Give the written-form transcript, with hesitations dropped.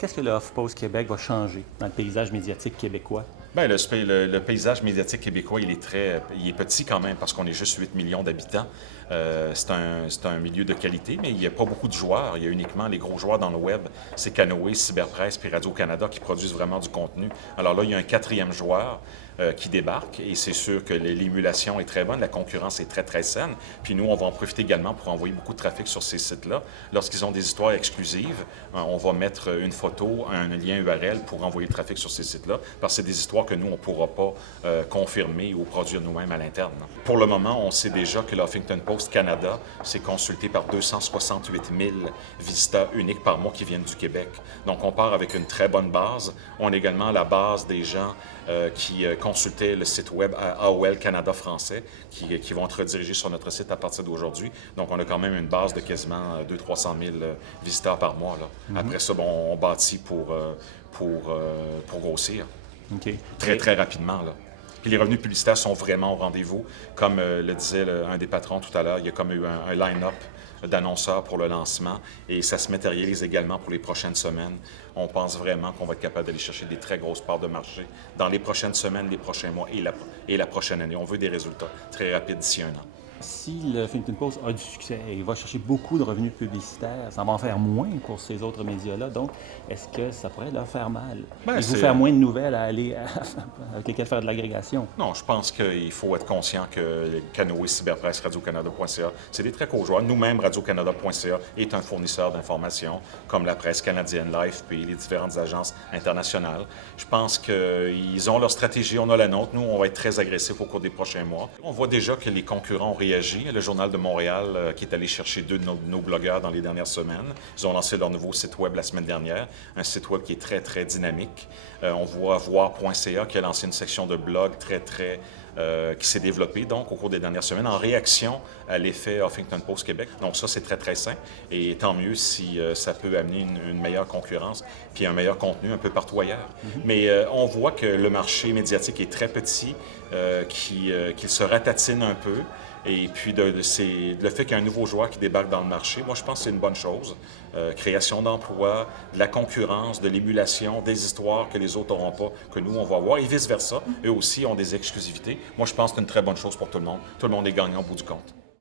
Qu'est-ce que le HuffPost Québec va changer dans le paysage médiatique québécois? Bien, le paysage médiatique québécois, il est petit quand même parce qu'on est juste 8 millions d'habitants. C'est un milieu de qualité, mais il n'y a pas beaucoup de joueurs. Il y a uniquement les gros joueurs dans le web. C'est Canoë, Cyberpresse puis Radio-Canada qui produisent vraiment du contenu. Alors là, il y a un quatrième joueur qui débarque et c'est sûr que l'émulation est très bonne, la concurrence est très, très saine. Puis nous, on va en profiter également pour envoyer beaucoup de trafic sur ces sites-là. Lorsqu'ils ont des histoires exclusives, on va mettre une photo, un lien URL pour envoyer le trafic sur ces sites-là parce que c'est des histoires que nous, on ne pourra pas confirmer ou produire nous-mêmes à l'interne. Pour le moment, on sait déjà que le Huffington Post Canada, c'est consulté par 268 000 visiteurs uniques par mois qui viennent du Québec. Donc, on part avec une très bonne base. On a également la base des gens qui consultaient le site web AOL Canada français, qui vont être redirigés sur notre site à partir d'aujourd'hui. Donc, on a quand même une base de quasiment 200 000 visiteurs par mois. Là. Après ça, bon, on bâtit pour grossir. OK. Très, très rapidement. Là. Puis les revenus publicitaires sont vraiment au rendez-vous. Comme le disait un des patrons tout à l'heure, il y a comme eu un line-up d'annonceurs pour le lancement et ça se matérialise également pour les prochaines semaines. On pense vraiment qu'on va être capable d'aller chercher des très grosses parts de marché dans les prochaines semaines, les prochains mois et la prochaine année. On veut des résultats très rapides d'ici un an. Si le Huffington Post a du succès et va chercher beaucoup de revenus publicitaires, ça va en faire moins pour ces autres médias-là. Donc, est-ce que ça pourrait leur faire mal? Ben, Et vous faire moins de nouvelles à aller avec lesquelles faire de l'agrégation? Non, je pense qu'il faut être conscient que Canoë, Cyberpresse, Radio-Canada.ca, c'est des très gros joueurs. Nous-mêmes, Radio-Canada.ca est un fournisseur d'informations, comme la presse canadienne, l'AFP, les différentes agences internationales. Je pense qu'ils ont leur stratégie, on a la nôtre. Nous, on va être très agressifs au cours des prochains mois. On voit déjà que les concurrents ont réagi. Le Journal de Montréal, qui est allé chercher deux de nos blogueurs dans les dernières semaines. Ils ont lancé leur nouveau site web la semaine dernière, un site web qui est très, très dynamique. On voit voir.ca qui a lancé une section de blog qui s'est développée donc au cours des dernières semaines en réaction à l'effet Huffington Post Québec. Donc ça, c'est très, très sain et tant mieux si ça peut amener une meilleure concurrence puis un meilleur contenu un peu partout ailleurs. Mais on voit que le marché médiatique est très petit, qu'il se ratatine un peu. Et puis, le fait qu'il y ait un nouveau joueur qui débarque dans le marché, moi, je pense que c'est une bonne chose. Création d'emplois, de la concurrence, de l'émulation, des histoires que les autres n'auront pas, que nous, on va avoir, et vice-versa. Eux aussi ont des exclusivités. Moi, je pense que c'est une très bonne chose pour tout le monde. Tout le monde est gagnant au bout du compte.